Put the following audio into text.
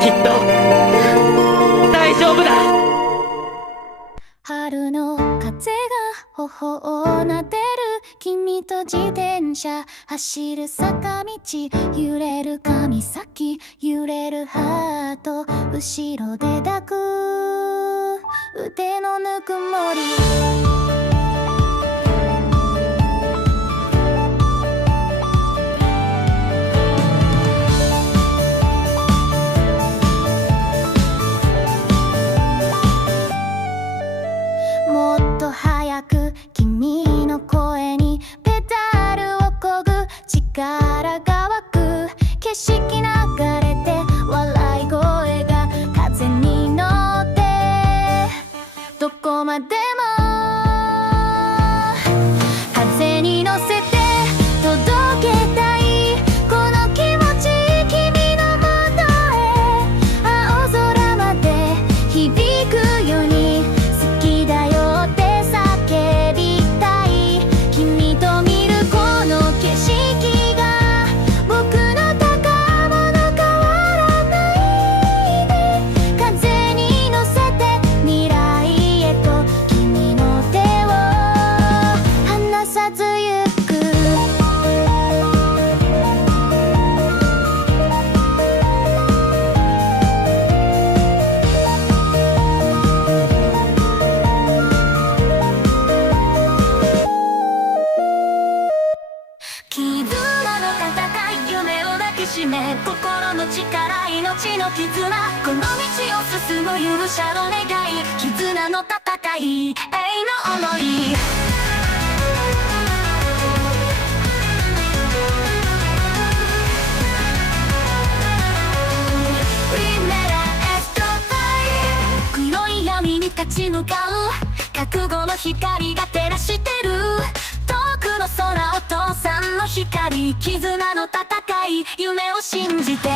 きっと大丈夫だ。春の風が頬を撫でる、君と自転車走る坂道、揺れる髪先、揺れるハート、後ろで抱く腕のぬくもり。もっと早く君の声にペダルをこぐ、力が湧く、景色流れて笑い声が風に乗って、どこまでも風に乗せて届けたいこの気持ち、君のもとへ青空まで響くように、好きだよって叫びたい。君と見るこの景色が僕の宝物、変わらないで。風に乗せて未来へと君の手を離さずゆく。絆の戦い、夢を抱きしめ、心の力、命の絆、この道を進む勇者の願い、絆の戦い、永遠の想い。黒い闇に立ち向かう覚悟の光が照らしてる、遠くの空、お父さんの光、絆の戦い、夢を信じて。